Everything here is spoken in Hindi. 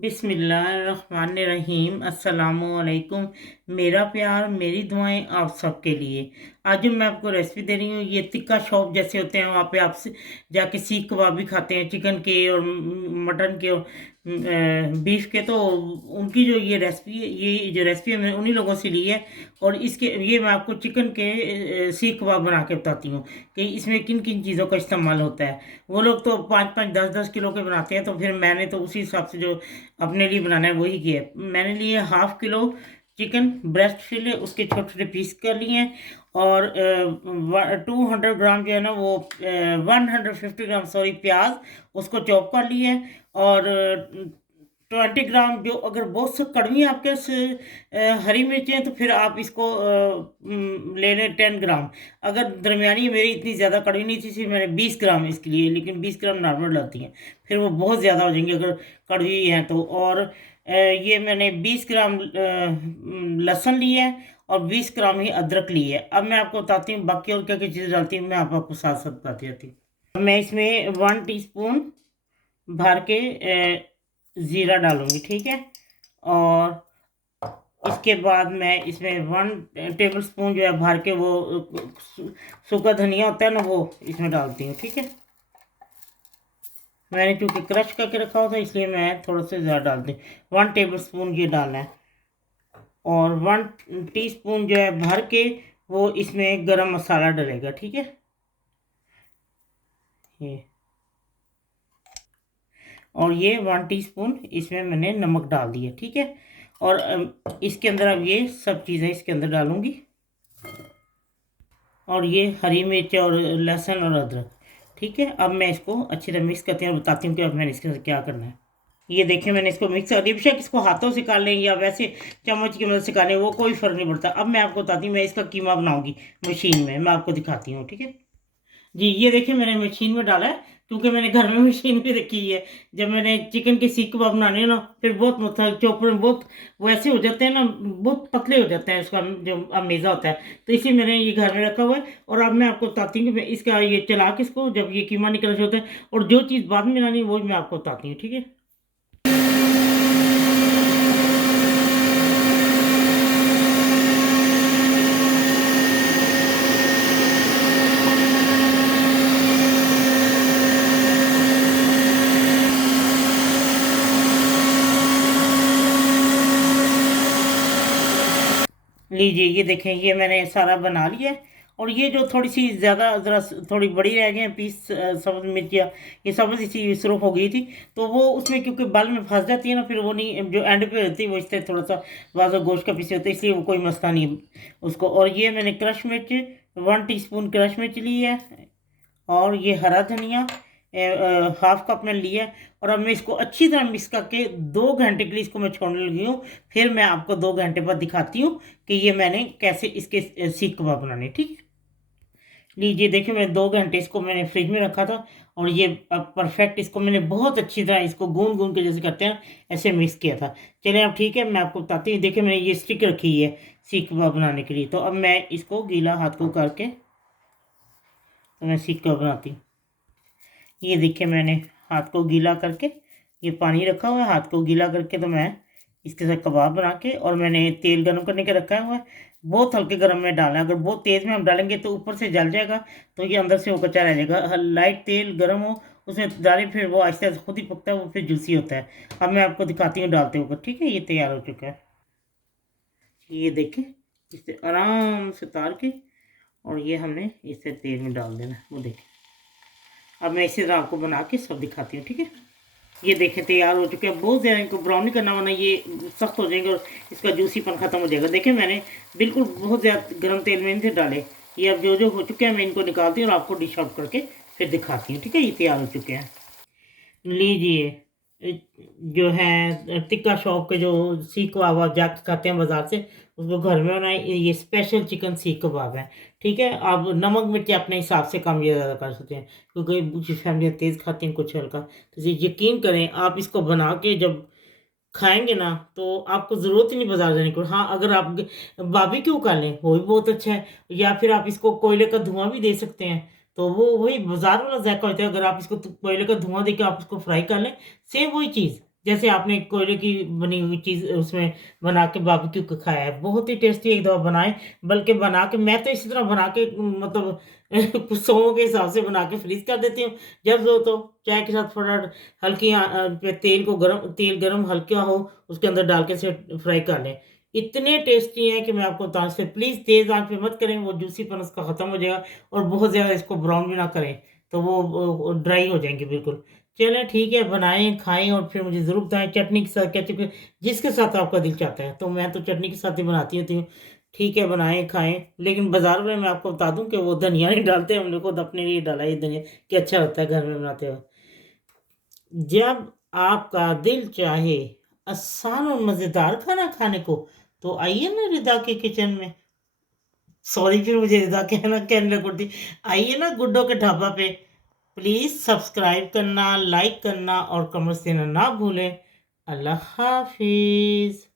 बिस्मिल्लाहिर्रहमानिर्रहीम अस्सलामुअलैकुम। मेरा प्यार मेरी दुआएं आप सबके लिए। आज जो मैं आपको रेसिपी दे रही हूँ, ये टिक्का शॉप जैसे होते हैं वहाँ पे आप जाके सीख कबाब भी खाते हैं, चिकन के और मटन के और बीफ के। तो उनकी जो ये रेसिपी है, ये जो रेसिपी है मैंने उन्हीं लोगों से ली है। और इसके ये मैं आपको चिकन के सीख कबाब बना के बताती हूँ कि इसमें किन किन चीज़ों का इस्तेमाल होता है। वो लोग तो 5-5 10-10 किलो के बनाते हैं, तो फिर मैंने तो उसी हिसाब से जो अपने लिए बनाना है वही किया है। मैंने लिए 1/2 किलो चिकन ब्रेस्ट फिले, उसके छोटे छोटे पीस कर लिए हैं। और 200 ग्राम जो है ना वो 150 ग्राम सॉरी प्याज, उसको चॉप कर लिए है। और 20 ग्राम, जो अगर बहुत से कड़वी आपके हरी मिर्चें हैं तो फिर आप इसको ले लें 10 ग्राम। अगर दरमियानी है, मेरी इतनी ज़्यादा कड़वी नहीं थी इसलिए मैंने 20 ग्राम इसके लिए, लेकिन 20 ग्राम नॉर्मल डालती हैं, फिर वो बहुत ज़्यादा हो जाएंगी अगर कड़वी हैं तो। और ये मैंने 20 ग्राम लहसुन लिया है और 20 ग्राम ही अदरक ली है। अब मैं आपको बताती हूँ बाकी और क्या क्या चीज़ें डालती हूँ, मैं आपको साथ साथ बताती रहती हूँ। मैं इसमें 1 टीस्पून भर के ज़ीरा डालूंगी, ठीक है। और इसके बाद मैं इसमें 1 टेबल स्पून जो है भर के वो सूखा धनिया होता है ना, वो इसमें डालती हूँ, ठीक है। मैंने क्योंकि क्रश करके रखा हुआ था इसलिए मैं थोड़ा सा ज़्यादा डालती हूँ। 1 टेबल स्पून ये डालना है। और 1 टीस्पून जो है भर के वो इसमें गरम मसाला डलेगा, ठीक है। ये और ये 1 टीस्पून इसमें मैंने नमक डाल दिया, ठीक है। और इसके अंदर अब ये सब चीज़ें इसके अंदर डालूंगी। और ये हरी मिर्च और लहसुन और अदरक, ठीक है। अब मैं इसको अच्छी तरह मिक्स करती हूँ और बताती हूँ कि अब मैंने इसके साथ क्या करना है। ये देखिए मैंने इसको मिक्स कर दिया। बेशक इसको हाथों से कर लें या वैसे चम्मच की मदद से कर लें, वो कोई फ़र्क नहीं पड़ता। अब मैं आपको बताती हूँ, मैं इसका कीमा बनाऊंगी मशीन में, मैं आपको दिखाती हूँ, ठीक है जी। ये देखिए मैंने मशीन में डाला है, क्योंकि मैंने घर में मशीन भी रखी है। जब मैंने चिकन के सीख कबाब बनाने हैं ना, फिर बहुत मतलब चॉपर में बहुत वैसे हो जाते हैं ना, बहुत पतले हो जाते हैं, उसका जो अमेज़ा होता है, तो इसी मैंने ये घर में रखा हुआ है। और अब मैं आपको बताती हूँ कि मैं इसका ये चला के इसको जब ये कीमा निकल होता है, और जो चीज़ बाद में बनानी है वो भी मैं आपको बताती हूँ, ठीक है। लीजिए ये देखें, ये मैंने सारा बना लिया है। और ये जो थोड़ी सी ज़्यादा ज़रा थोड़ी बड़ी रह गई हैं पीस, सब्ज़ मिर्चियाँ, ये सब्ज़ सी सुरख हो गई थी, तो वो उसमें क्योंकि बाल में फंस जाती है ना, फिर वो नहीं, जो एंड पे होती है वो इससे थोड़ा सा वाजा गोश्त का पीस होता है, इसलिए वो कोई मसला नहीं है उसको। और ये मैंने क्रश मिर्च 1 टीस्पून क्रश मिर्च ली है। और ये हरा धनिया 1/2 कप में लिया है। और अब मैं इसको अच्छी तरह मिक्स करके 2 घंटे के लिए इसको मैं छोड़ने लगी हूँ। फिर मैं आपको 2 घंटे बाद दिखाती हूँ कि ये मैंने कैसे इसके सीख कबाब बनाने, ठीक है। लीजिए देखिए, मैं 2 घंटे इसको मैंने फ्रिज में रखा था। और ये अब परफेक्ट, इसको मैंने बहुत अच्छी तरह इसको गूंद गूंद के जैसे करते हैं ऐसे मिक्स किया था। चलिए अब ठीक है, मैं आपको बताती हूँ। देखिए मैंने ये स्टिक रखी है सीख कबाब बनाने के लिए, तो अब मैं इसको गीला हाथ को करके तो मैं सीख कबाब बनाती हूँ। ये देखिए मैंने हाथ को गीला करके, ये पानी रखा हुआ है, हाथ को गीला करके तो मैं इसके साथ कबाब बना के, और मैंने तेल गर्म करने के रखा हुआ है। बहुत हल्के गर्म में डालना है, अगर बहुत तेज़ में हम डालेंगे तो ऊपर से जल जाएगा, तो ये अंदर से वो कच्चा रह जाएगा। लाइट तेल गर्म हो उसमें डालें, फिर वो आहिस्ता आहिस्ता खुद ही पकता है, वो फिर जूसी होता है। अब मैं आपको दिखाती हूँ डालते हुए, ठीक है। ये तैयार हो चुका है, ये देखें, इसे आराम से उतार के और ये हमने इसे तेल में डाल देना है, वो देखें। अब मैं इसी तरह आपको बना के सब दिखाती हूँ, ठीक है। ये देखें तैयार हो चुके हैं। बहुत ज़्यादा इनको ब्राउन नहीं करना, वरना ये सख्त हो जाएंगे और इसका जूसीपन ख़त्म हो जाएगा। देखें मैंने बिल्कुल बहुत ज़्यादा गर्म तेल में नहीं डाले। ये अब जो जो हो चुके हैं मैं इनको निकालती हूँ और आपको डिश आउट करके फिर दिखाती हूँ, ठीक है। ये तैयार हो चुके हैं। लीजिए जो है टिक्का शॉप के जो सीख कबाब आप जाके खाते हैं बाज़ार से, उसको घर में बनाए। ये स्पेशल चिकन सीख कबाब है, ठीक है। आप नमक मिर्ची अपने हिसाब से कम या ज़्यादा कर सकते हैं, क्योंकि कुछ फैमिलियाँ तेज़ खाती हैं, कुछ हल्का। तो ये यकीन करें, आप इसको बना के जब खाएंगे ना तो आपको ज़रूरत ही नहीं बाजार जाने की। हाँ, अगर आप बारबेक्यू कर लें वो भी बहुत अच्छा है, या फिर आप इसको कोयले का धुआं भी दे सकते हैं, तो वो वही बाजार वाला जायका होता है। अगर आप इसको कोयले का धुआं देके आप इसको फ्राई कर लें, सेम वही चीज़। जैसे आपने कोयले की बनी हुई चीज़ उसमें बना के बारबेक्यू को खाया है, बहुत ही टेस्टी एक दफ़ा बनाएँ। बल्कि बना के मैं तो इसी तरह बना के मतलब कुछ सौं के हिसाब से बना के फ्रीज़ कर देती हूँ। जब जो तो चाय के साथ थोड़ा हल्की पे तेल गरम हल्का हो, उसके अंदर डाल के इसे फ्राई कर लें। इतने टेस्टी हैं कि मैं आपको बता नहीं सकती। प्लीज़ तेज़ आँच पे मत करें, वो जूसीपन उसका ख़त्म हो जाएगा और बहुत ज़्यादा इसको ब्राउन भी ना करें, तो वो ड्राई हो जाएँगे बिल्कुल। चलें ठीक है, बनाएँ, खाएँ और फिर मुझे ज़रूर बताएँ चटनी के साथ, केचप के जिसके साथ आपका दिल चाहता है। तो मैं तो चटनी के साथ ही बनाती होती हूँ। ठीक है, बनाएँ, खाएँ। लेकिन बाज़ार में मैं आपको बता दूँ कि वो धनिया नहीं डालते, हमने खुद अपने लिए डाला है ये धनिया कि अच्छा लगता है घर में बनाते हुए। जब आपका दिल चाहे आसान और मज़ेदार खाना खाने को, तो आइए ना रिदा के किचन में। सॉरी फिर मुझे रिदा कहने लग पड़ती। आइए ना गुड्डो के ढाबा पे। प्लीज़ सब्सक्राइब करना, लाइक करना और कमेंट्स देना ना भूलें। अल्लाह हाफ़िज़।